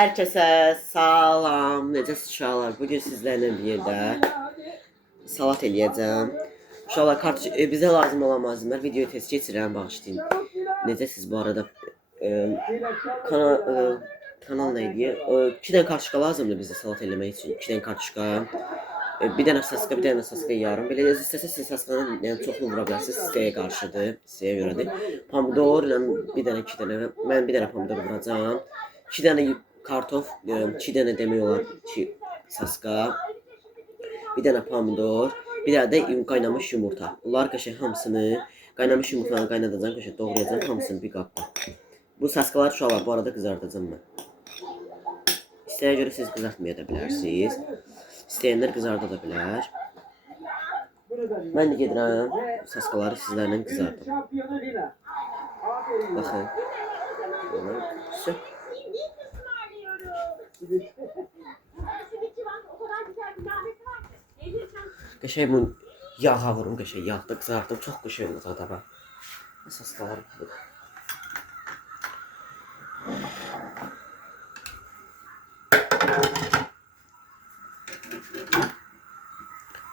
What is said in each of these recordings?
Herkese salam. Necəsiz uşaqlar? Bugün sizlərlə bir yerdə salat eləyəcəm. Uşaqlar bizə lazım olan malzəmələr videoyu tez keçirəm, bağışlayın. Necəsiz bu arada? Kanal nə idi? 2 dənə karışqa lazımdır bizə salat eləmək üçün. 2 dənə karışqa. Bir dənə saska, bir dənə saska yarım. Belə istəsəz siz saskanın yəni çoxunu vura bilərsiniz. İstəyə qarşıdır, istəyə görədir. Pomidor, bir dənə, 2 dənə. Mən bir dənə pomidor vuracağam. 2 dənə kartof, 2 dənə demək olar ki, saska, bir dənə pomidor, bir dənə də qaynamış yumurta. Bunlar qəşəng hamısını qaynamış yumurtanı qaynadacağam, qəşəng doğrayacağam hamısını bir qabda. Bu saskalar uşaqlar bu arada qızardacağam mən. İstəyə görə siz qızartmaya da bilərsiniz. İstəyənlər qızarda da bilər. Mən də gedirəm saskaları sizlərlə qızardım. Baxın. Qəşəng bu yağa vurum, qəşəng yağda qızardım. Çox qəşəng olacaq da bax. Saskalar budur.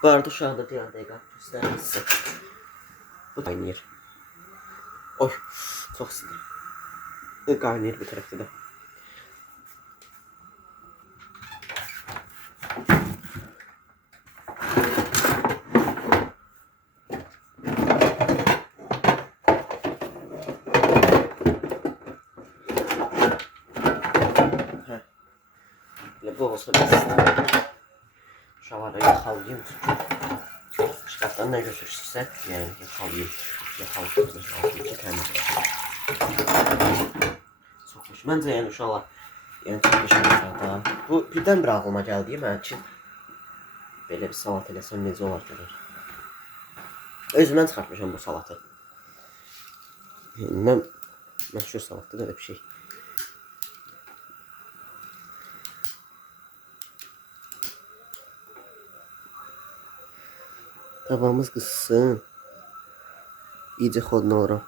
Bu arada şu anda bir dəqiqə göstərim sizə. Bu qaynayır. Oy, çox sinir. Qaynayır bu tərəfdə də. Bu olsa bəsdir. Uşaqları yaxalayayım. Şkafdan nə götürürsə, yəni yaxalayayım. Yaxalayayım ki, təmiz. Çox xoş. Məncə yəni uşaqlar, yəni çox qəşəng olacaq. Bu birdən bir ağlıma gəldi mən ki, belə bir salat eləsəm necə olar görür. Özümdən çıxartmışam bu salatı. Mən məşhur salatdır belə bir şey. Tavamız qızsın. İyice xodunu alıram.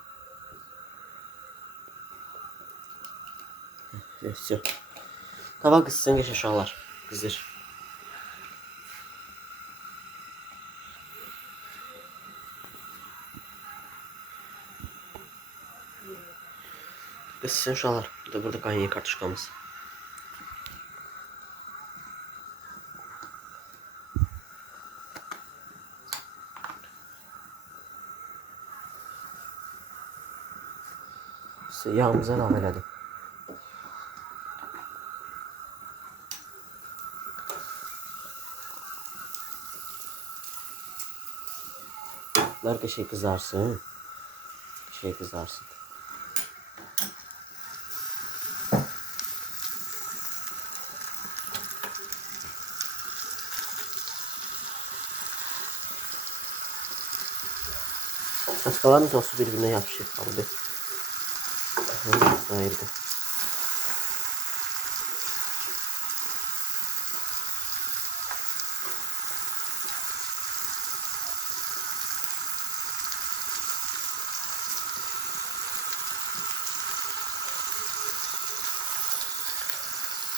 Tava qızsın qəşəng uşaqlar. Qızır. Qızsın uşaqlar. Bu da burada qaynayır kartuşkamız. Yağımıza əlavə elədim. Bunlar qəşəng qızarsın. Qəşəng qızarsın. Saskaların sosu birbirine yapışır kaldı. Ayırdı.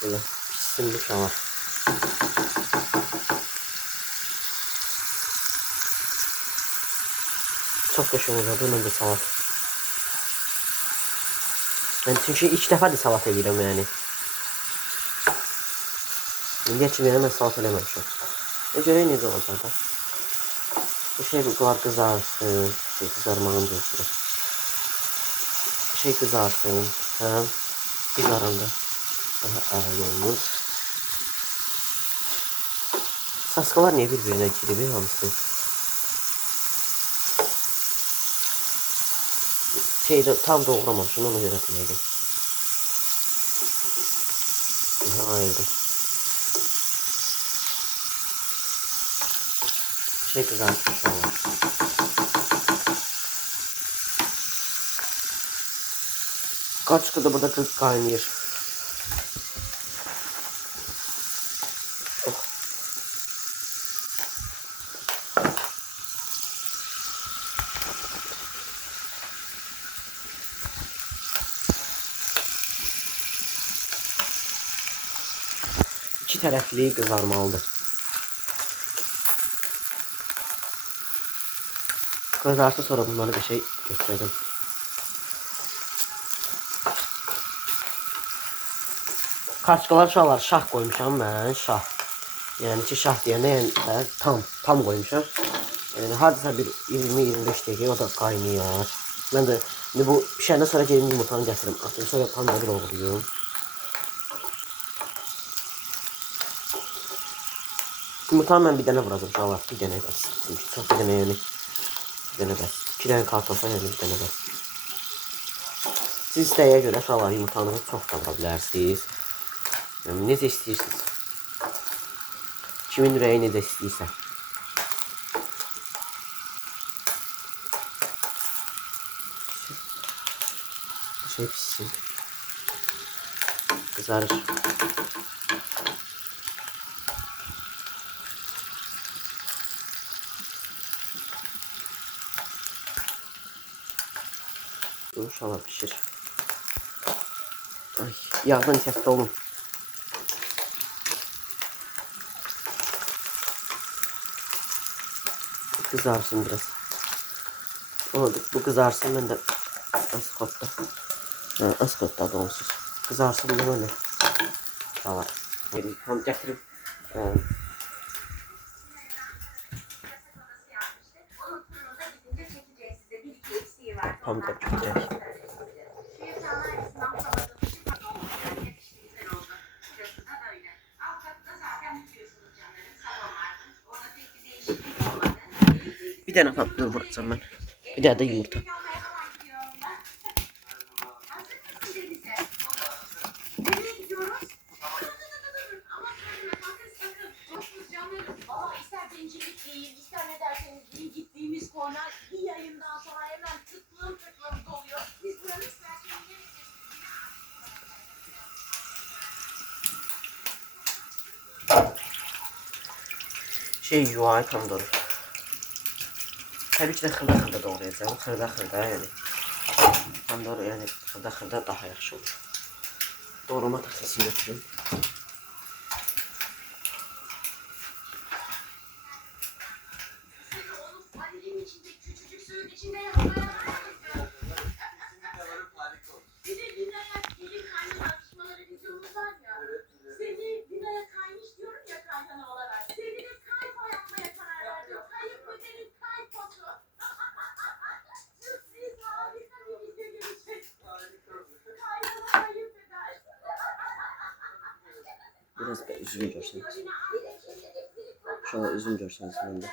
Böyle pişsin bir şamar. Çok hoşuma gidiyor önce salat. Ben çünkü ilk defa da salat yedim yani. Gerçi ben salat eləməmişəm. Görək necə olacaq da. Bu şey qızarsın. Şey qızarmağın gözlürü. Bu şey qızarsın. Həm qızaranda daha əla olur. Saskalar niyə bir-birinə girib hamısı? Şeyde tam doğramamışım ona göre yedim. Ayırdım. Şey kızartmış valla. Kaç kadar burada kız kaynıyor. Oh. iki tərəfli qızarmalıdır. Qızarsa sonra bunları bir şey götürəcəm. Karışqalar uşaqlar şah qoymuşam mən, şah. Yəni ki şah deyəndə yəni tam qoymuşam. Yəni hardasa bir 20-25 dəqiqə o da qaynayar. Mən də indi bu pişəndən sonra gedim yumurtanı gətirim. Atım sonra pomidor doğrayım. Yumurtanı mən bir dənə vuracam uşaqlar. Bir dənə bəs. Çox bir dənə yəni. Bir dənə bəs. 2 dənə kartofa yəni bir dənə bəs. Siz istəyə görə uşaqlar yumurtanı çox da vura bilərsiniz. Yəni necə istəyirsiniz. Kimin ürəyi necə istəyirsə. Şey pişsin. Kızarır. İnşallah pişir. Ay, yağdan içəfdə olun. Kızarsın biraz. Oldu, bu kızarsın ben de askotta. Askotta donsuz. Kızarsın da böyle. Tamam. Tam getirip pomidor çekecek. Bir tane pomidor vuracağım ben. Bir tane de yumurta. Şey UI pomidoru. Tabii ki de xırda doğrayacağım. Xırda yani. Pomidor yani xırda daha yaxşı olur. Doğrama taxtasını götürüm. Biraz da üzüm görseniz. Şöyle üzüm görseniz ben de.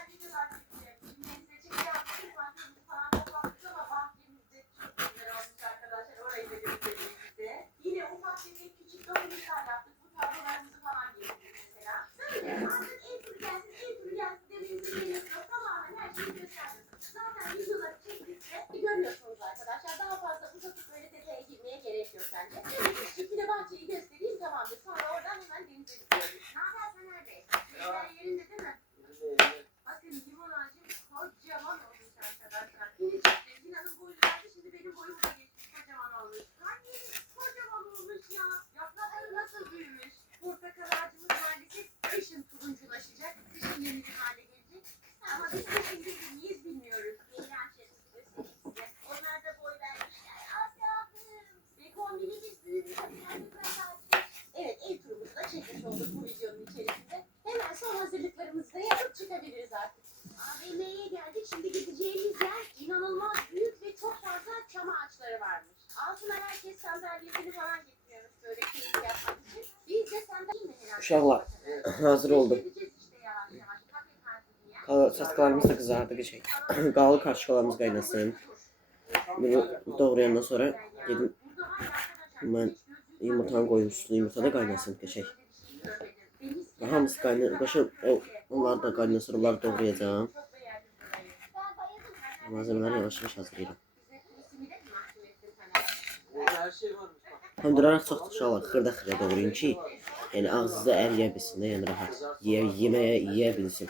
Görüyorsunuz arkadaşlar. Daha fazla uzatıp böyle detaya girmeye gerek yok bence. Bir de bahçeyi göstereyim tamamdır. Sonra oradan hemen denize gidiyoruz. Ne haber Fener Bey? Keyifler yerinde değil mi? Bakın limon ağacım kocaman olmuş arkadaşlar. Yeni çıktı. Zina'nın boyu vardı. Şimdi benim boyum da geçmiş. Kocaman olmuş. Anne kocaman olmuş ya. Yaprakları nasıl büyümüş? Portakal ağacımız maalesef kışın turunculaşacak. Kışın yeni bir hale gelecek. Ama biz kışın gelir miyiz bilmiyoruz. Yeni ağaçlarımızı göstereyim size. Onlar da boy vermişler. Aferin. Ve kombinimiz büyümüş. Evet, ev turumuzu da çekmiş olduk bu videonun içerisinde. Hemen son hazırlıklarımızı da yapıp çıkabiliriz artık. AVM'ye geldik. Şimdi gideceğimiz yer inanılmaz büyük ve çok fazla çam ağaçları varmış. Altına herkes sandalyesini falan getiriyormuş böyle keyif yapmak için. Biz de sandalye herhalde. Uşaqlar hazır oldu. Gideceğiz işte yavaş yavaş. Kafe tarzı bir yer. Saskalarımız da kızardı bir şey. Qalı karışqalarımız qaynasın. Bunu doğrayandan sonra gedim ben yumurtanı koymuştum. Yumurta da qaynasın şey. Hamısı qaynayır. Başa onlar da qaynasın. Onları doğrayacağım. Malzemeleri yavaş yavaş hazırlayacağım. Həm çox uşaqlar xırda doğrayın ki, yəni ağzınızda əriyə bilsin, yəni rahat yeməyə bilsin.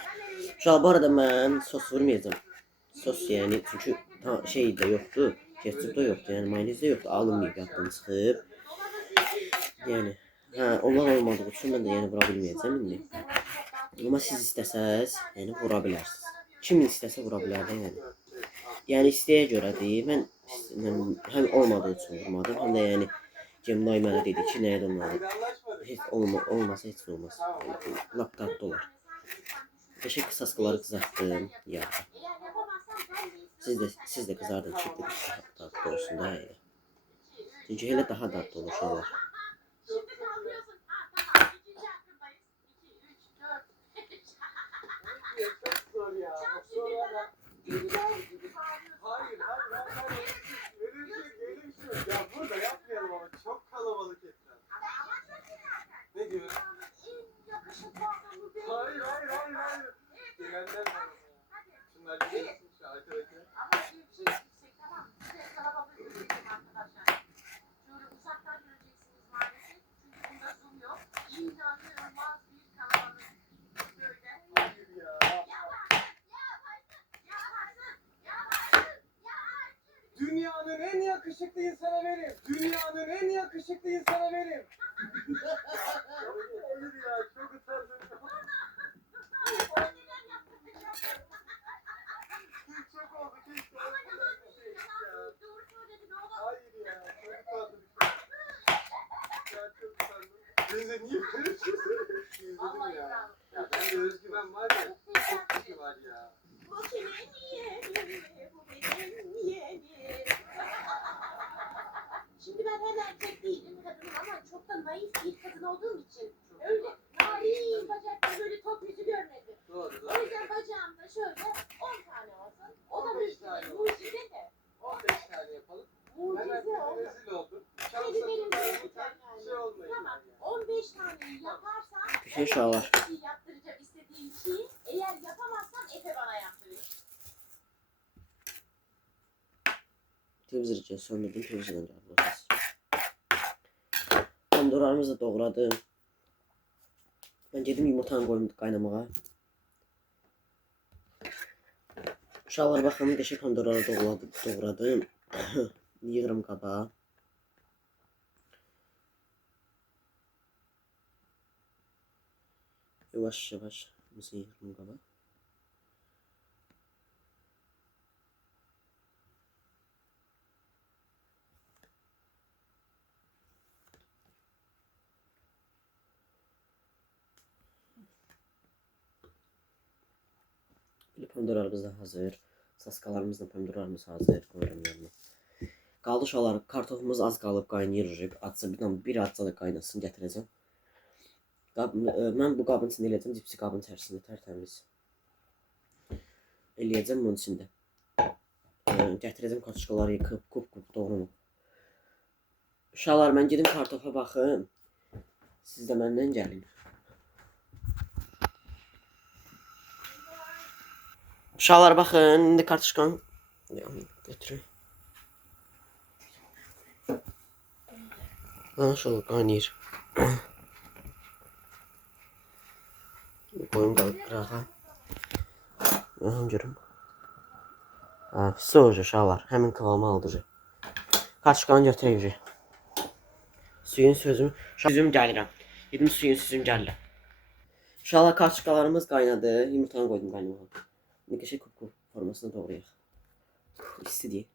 Uşaqlar bu arada mən sos vurmayacağım. Sos yəni çünki şey də yoxdur, ketçup da yoxdur, yəni mayonez də yoxdur, alınmayıb yaddan çıxıb. Yəni Onlar olmadığı üçün mən də yəni vura bilməyəcəm indi. Amma siz istəsəz, yəni vura bilərsiniz. Kim istəsə vura bilər də yəni. Yəni isteyə görədir. Mən həm olmadığı üçün vurmadım, həm də yəni Cemday mənə dedi ki, nəyə olmalı. Heç olmasa heç nə olmaz. Lap dadlı olar. Teşekkür saskaları kızarttım. Ya. Siz de kızardın ki dadlı olsun da yani. Çünkü hele daha dadlı olur şeyler. Ya burada yapmayalım ama çok kalabalık etler. Ne diyor? Hayır. Gelenler var. Şunlar gelsin şu arkadaki. Ama bir şey yüksek, tamam mı? Size kalabalık göreceğim arkadaşlar. Şöyle uzaktan göreceksiniz maalesef. Çünkü bunda zoom yok. İnanılmaz bir kalabalık. Böyle. Hayır ya. Dünyanın en yakışıklı insana verim. Dünyanın en yakışıklı insana verim. Hayır ya, çok utandım. Çok oldu, keşke olmadan bir şey ya. Hayır ya, çok utandım. Ya çok utandım. Benze niye böyle bir şey söylüyorsun? İzledim ya. Ya ben de özgüven var ya, çok kişi var ya. Bu kimin yeğeni? Bu benim yeğenim. Şimdi ben hem erkek değilim kadınım ama çok da naif bir kadın olduğum için öyle narin bacakta böyle top yüzü görmedim. Doğru. O yüzden bacağımda şöyle 10 tane olsun. O da 15 tane olsun. mucize de. 15 tane yapalım. Hemen Mucize olur. rezil oldum. Hadi Şansa benim tutarım, yeter bir şey olmuyor. Tamam. 15 taneyi yaparsam Bir şey şu var. yaptıracağım istediğim şeyi. Eğer yapamazsam Efe bana yaptırır. Televizyon söndürdüm, televizyondan cevaplasınız. Pomidorlarımızı da doğradım. Ben gedim yumurtanı koydum qaynamağa. Uşaqlar baxın, qəşəng pomidorları doğradım. Yığıram qaba. Yavaş mısın yığıram qaba. Pomidorlarımız da hazır. Saskalarımız da pomidorlarımız hazır. Koyuyorum yanına. Qaldı uşaqlar, kartofumuz az qalıb qaynayır. Atsa bir atsa da qaynasın gətirəcəm. Mən bu qabın içində eləyəcəm, cipsi qabın içərisində tərtəmiz. Eləyəcəm bunun içində. Gətirəcəm kartuşkaları yıkıb, kup doğranıb. Uşaqlar, mən gedim kartofa baxım. Siz də məndən gəlin. Uşaqlar baxın, indi kartuşkan götürün. Şöyle qaynayır. Koyun qırağa. Görüm. Soğucu uşaqlar, həmin kıvamı aldı. Kartuşkanı götürək. Suyun gəlirəm. Yedim suyun gəlirəm. Uşaqlar, kartuşkalarımız qaynadı. Yumurtanı koydum qaynamağa. İndi qəşəng kup formasına doğrayaq. İsti deyil.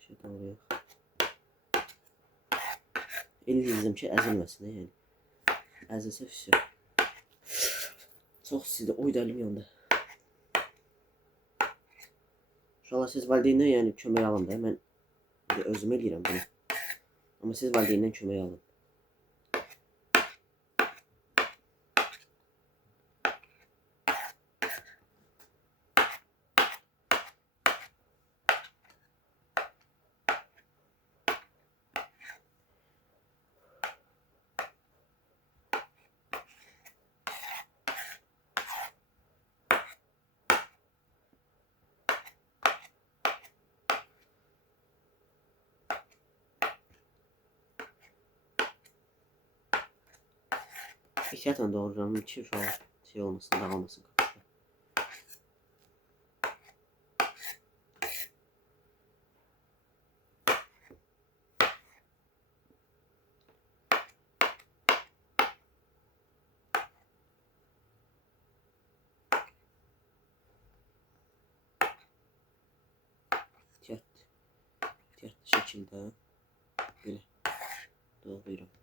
Şöyle doğrayaq. Eləyəcəm ki, əzilməsin, yəni. Əzilsə füsür. Çox istəyir, oy da əlim yandı. İnşallah siz valideyndən yəni kömək alın da. Mən özüm eləyirəm bunu. Amma siz valideyndən kömək alın. İhtiyatla doğruyorum ki şu an şey olmasın, dağılmasın. şəkildə belə doğrayıram.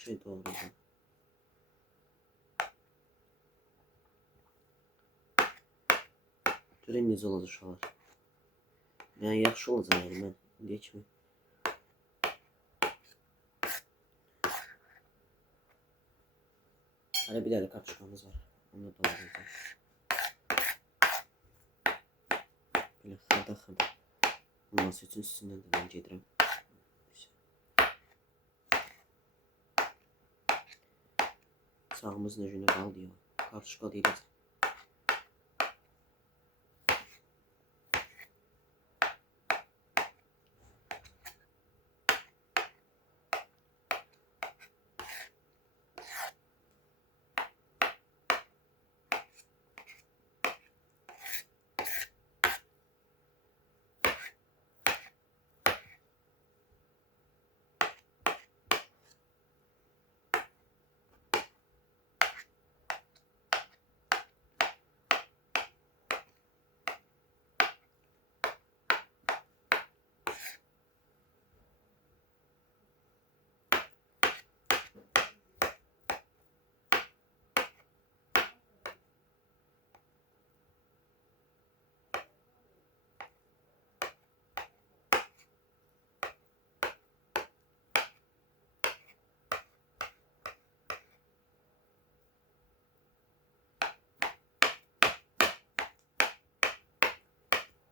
Şey doğrayacağım. Görün necə olacaq uşaqlar. Yəni yaxşı olacaq yəni mən indiyə kimi. Hələ bir dənə kapçukamız var. Onu da doğrayacağım. Belə xırda olması üçün üstündən də mən gedirəm. Sağımızın ucuna qaldı ya. Kapçuka deyiləcək.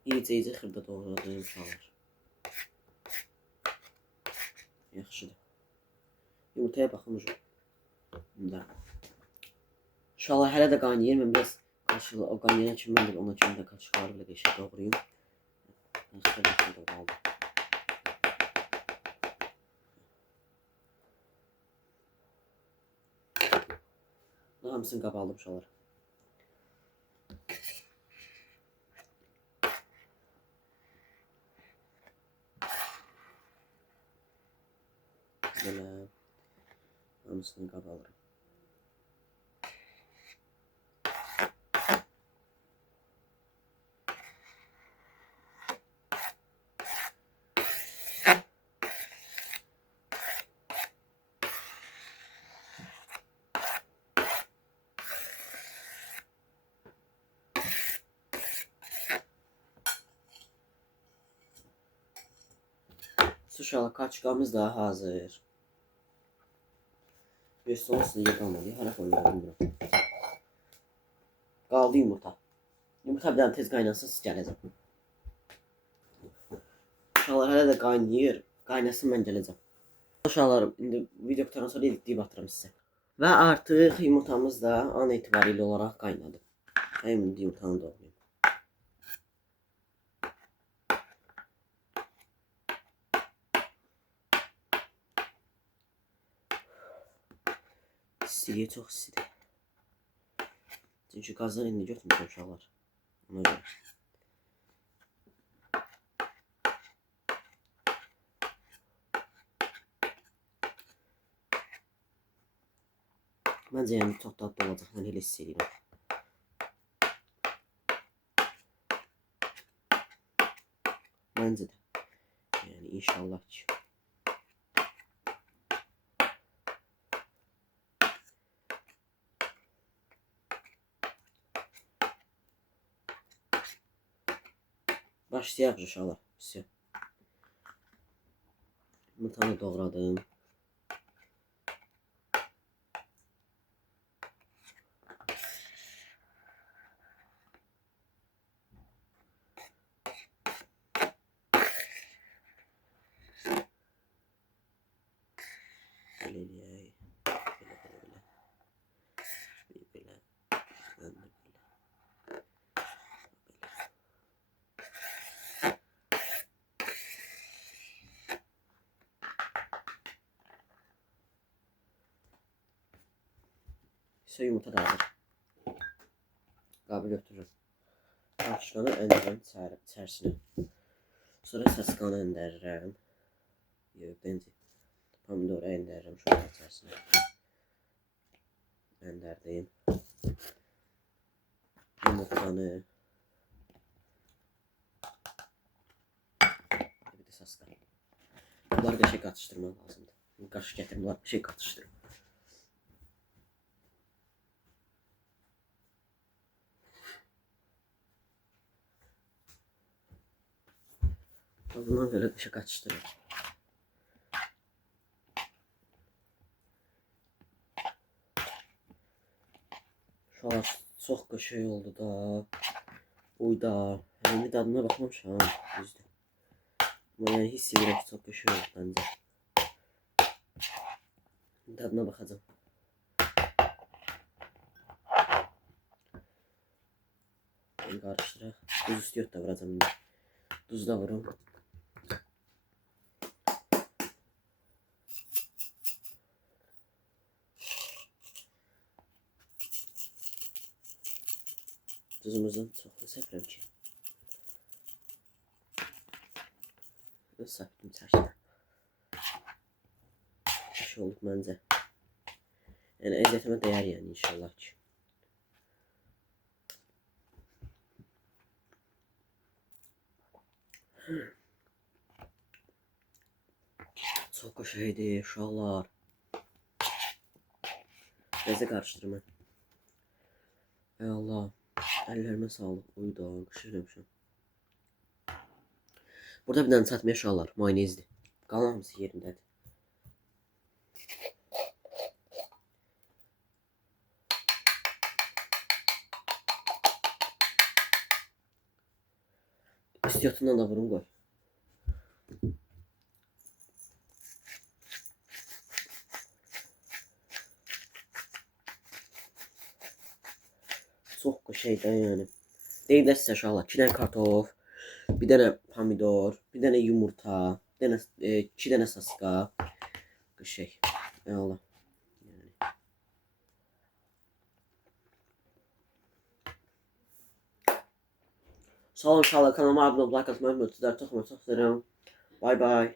İyice xırda doğradığım uşaqlar. Yaxşıdır. Yumurtaya baxın ucu. Bunda. Uşaqlar hələ də qaynayır. Mən biraz qaşıqla o qaynayana kimi mən də ona kimi də qaşıqları belə qəşəng doğrayım. Xırda qaldı. Hamısını qaba aldım uşaqlar. Böyle hamısını qaba alırım. Uşaqlar kaçkamız da hazır. Göstər olsun deyə qalmadı. Hara qoyuyorum bilmirəm. Qaldı yumurta. Yumurta bir dənə tez qaynasın siz gələcəm. Uşaqlar hələ də qaynayır. Qaynasın mən gələcəm. Uşaqlarım indi video qutarandan sonra editləyib atıram sizə. Və artıq yumurtamız da an etibarilə olaraq qaynadı. Həm indi yumurtanı doğrayım. İstiliyə çox istidir. Çünki qazdan indi götürmüşəm uşaqlar. Ona görə. Məncə yəni çox dadlı olacaq. Mən elə hiss edirəm. Məncə də. Yəni inşallah ki. Başlayaq uşaqlar. Все. Yumurtanı doğradım. Ise yumurta da hazır. Qabı götürürüm. Qarışqanı endirirəm içərisinə. Sonra sasqanı endirirəm. Yox, bence. Pomidoru endirirəm şöyle içərisinə. Endirdim. Yumurtanı. Bir de sasqanı. Bunları bir şey qatışdırmaq lazımdır. Qaşıq gətirim, bunlar bir şey qatışdırım. Bundan böyle bir şey qatışdırım. Uşaqlar çox qəşəng oldu da. Uyda. Yəni bir dadına baxmamışam. Düzdür. Ama yani hiss edirəm ki, çox qəşəng oldu bence. Dadına baxacağım. Bunu qarışdıraq. Duz istiyor da vuracağım indi. Duz da vurum. Tuzumuzun çoxunu səpirəm ki. Öz səpdim içərisinə. Şey olub məncə. Yəni əziyyətimə dəyər yəni inşallah ki. Çox qəşəngdir uşaqlar. Nəzə qarışdırma. Ey Allah. Əllərimə sağlıq. Uyda, qışırmışam. Burada bir dənə çatmaya uşaqlar. Mayonezdir. Qalan hamısı yerindədir. İstiyotundan da vurum qoy. Çox qəşəngdir yəni. Deyirlər sizə uşaqlar, 2 dənə kartof, bir dənə pomidor, bir dənə yumurta, bir dənə 2 dənə saska. Qəşəng. Ey Allah. Yəni. Sağ olun uşaqlar, kanalıma abunə olub like atmayı unutmayın. Sizləri çox sevirəm. Bay bay.